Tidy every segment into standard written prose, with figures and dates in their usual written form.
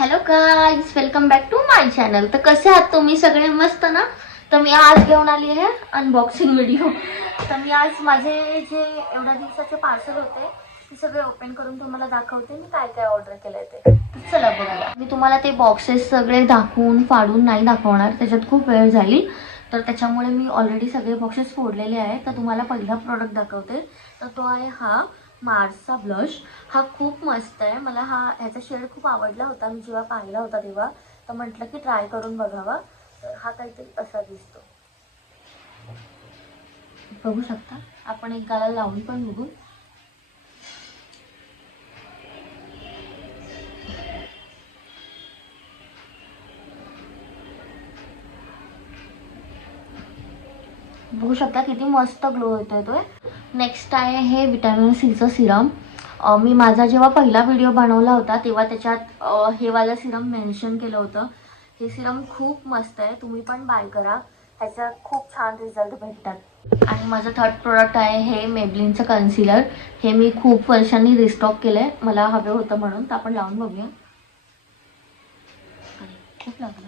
Hello guys, welcome back to my channel. तर कसे आहात तुम्ही सगळे? मस्त ना. तर मी आज घेऊन आली आहे अनबॉक्सिंग व्हिडिओ. तर मी आज माझे जे एवढ्या दिवसाचे पार्सल होते ते सगळे ओपन करून तुम्हाला दाखवते मी काय काय ऑर्डर केलंय ते. तर चला बघूया. मी तुम्हाला ते बॉक्सेस सगळे दाखवून फाडून नाही दाखवणार, त्याच्यात खूप वेळ जाईल. तर त्याच्यामुळे मी ऑलरेडी सगळे बॉक्सेस फोडलेले आहेत. तर तुम्हाला पहिला प्रोडक्ट दाखवते. तर तो आहे हा मार्सचा ब्लश. हा खूप मस्त आहे. मला ह्याचा शेड खूप आवडला होता. मी जेव्हा पाहिला होता तेव्हा तर म्हटलं की ट्राय करून बघावा. तर हा काहीतरी असा दिसतो, बघू शकता. आपण एक गाला लावून पण बघू. बघू शकता किती मस्त ग्लो येतोय तो. नेक्स्ट आहे हे विटॅमिन सीचं सिरम. मी माझा जेव्हा पहिला व्हिडिओ बनवला होता तेव्हा त्याच्यात हे वाला सिरम मेन्शन केलं होतं. हे सिरम खूप मस्त आहे, तुम्ही पण बाय करा. ह्याचा खूप छान रिझल्ट भेटतात. आणि माझं थर्ड प्रोडक्ट आहे हे मेबलिनचं कन्सिलर. हे मी खूप वर्षांनी रिस्टॉक केलं आहे, मला हवं होतं म्हणून. तर आपण लावून बघूया. खूप लागलं.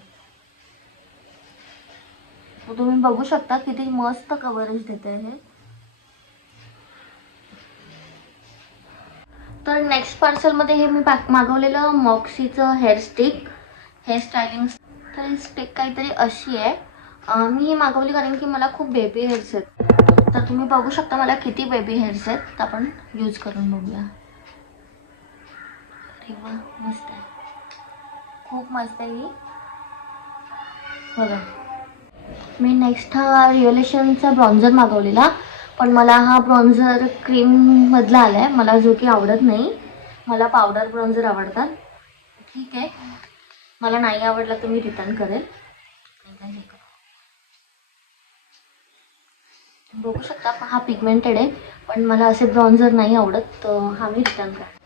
तुम्ही बघू शकता किती मस्त कव्हरेज देते हे. तर नेक्स्ट पार्सलमध्ये हे मी मागवलेलं मॉक्सीचं हेअर स्टायलिंग. तर ही स्टिक काहीतरी अशी आहे. मी ही मागवली कारण की मला खूप बेबी हेअर्स आहेत. तर तुम्ही बघू शकता मला किती बेबी हेअर्स आहेत. तर आपण यूज करून बघूया. अरे वा, मस्त आहे, खूप मस्त आहे ही. बघा, मी नेक्स्ट हा रिअलेशनचा ब्रॉन्झर मागवलेला, पण मला हा ब्रॉन्झर क्रीममधला आला आहे, मला जो की आवडत नाही. मला पावडर ब्रॉन्झर आवडतात. ठीक आहे, मला नाही आवडला तर मी रिटर्न करेल. बघू शकता हा पिगमेंटेड आहे, पण मला असे ब्रॉन्झर नाही आवडत, तर हा मी रिटर्न करेल.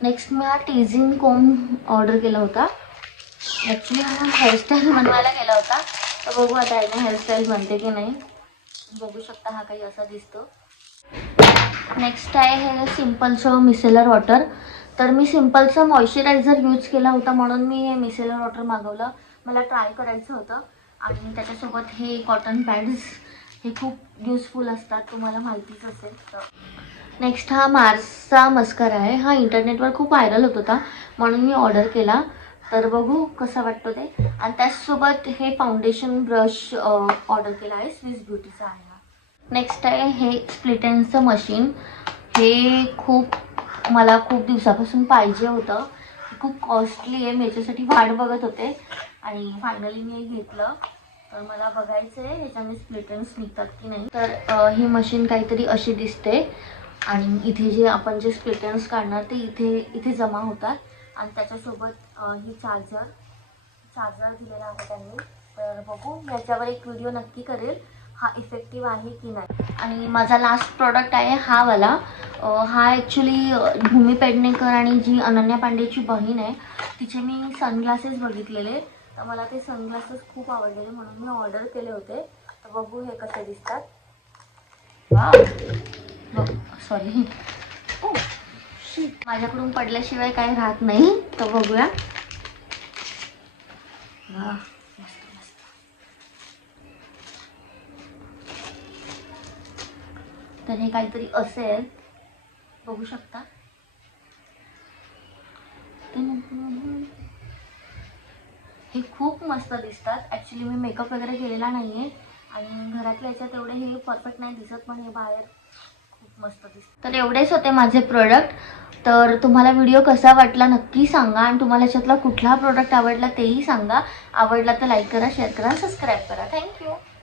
नेक्स्ट मी हा टीझिंग कोम ऑर्डर केला होता. ॲक्च्युली हा हेअरस्टाईल बनवायला गेला होता. तर बघू आता याने हेअरस्टाईल बनते की नाही. बघू शकता हा काही असा दिसतो. नेक्स्ट आहे हे सिम्पलचं मिसेलर वॉटर. तर मी सिम्पलचं मॉइश्चरायझर यूज केला होता म्हणून मी हे मिसेलर वॉटर मागवलं. मला ट्राय करायचं होतं. आणि त्याच्यासोबत हे कॉटन पॅड्स, हे खूप युजफुल असतात, तुम्हाला माहितीच असेल. तर नेक्स्ट हा मार्सचा मस्कारा आहे. हा इंटरनेटवर खूप व्हायरल होत होता म्हणून मी ऑर्डर केला. तर बघू कसा वाटतो ते. आणि त्याचसोबत हे फाउंडेशन ब्रश ऑर्डर केला आहे, स्विस ब्युटीचा आहे हा. नेक्स्ट आहे हे स्प्लिटेन्सचं मशीन. हे मला खूप दिवसापासून पाहिजे होतं. खूप कॉस्टली आहे, मी याच्यासाठी वाट बघत होते आणि फायनली मी घेतलं. तर मला बघायचं आहे ह्याच्याने स्प्लिटेन्स निघतात की नाही. तर ही मशीन काहीतरी अशी दिसते आणि इथे आपण जे स्प्लिटेन्स काढणार ते इथे जमा होतात. आणि त्याच्यासोबत ही चार्जर दिलेला आहे त्यांनी. तर बघू, याच्यावर एक व्हिडिओ नक्की करेल हा इफेक्टिव्ह आहे की नाही. आणि माझा लास्ट प्रोडक्ट आहे हा वाला. हा ॲक्च्युली भूमी पेडणेकर आणि जी अनन्या पांडेची बहीण आहे तिचे मी सनग्लासेस बघितलेले. तर मला ते सनग्लासेस खूप आवडलेले म्हणून मी ऑर्डर केले होते. तर बघू हे कसे दिसतात. वाव, सॉरी, माझ्याकडून पडल्याशिवाय काही राहत नाही. तर बघूया. मस्त मस्त. तर हे काहीतरी असे आहे, बघू शकता. हे खूप मस्त दिसतात. ॲक्च्युली मी मेकअप वगैरे केलेला नाही आहे आणि घरातल्या याच्यात एवढे हे परफेक्ट नाही दिसत, पण हे बाहेर खूप मस्त दिसतं. तर एवढेच होते माझे प्रोडक्ट. तर तुम्हाला व्हिडिओ कसा वाटला नक्की सांगा आणि तुम्हाला याच्यातला कुठला प्रोडक्ट आवडला तेही सांगा. आवडला तर लाईक करा, शेअर करा, सबस्क्राईब करा. थँक्यू.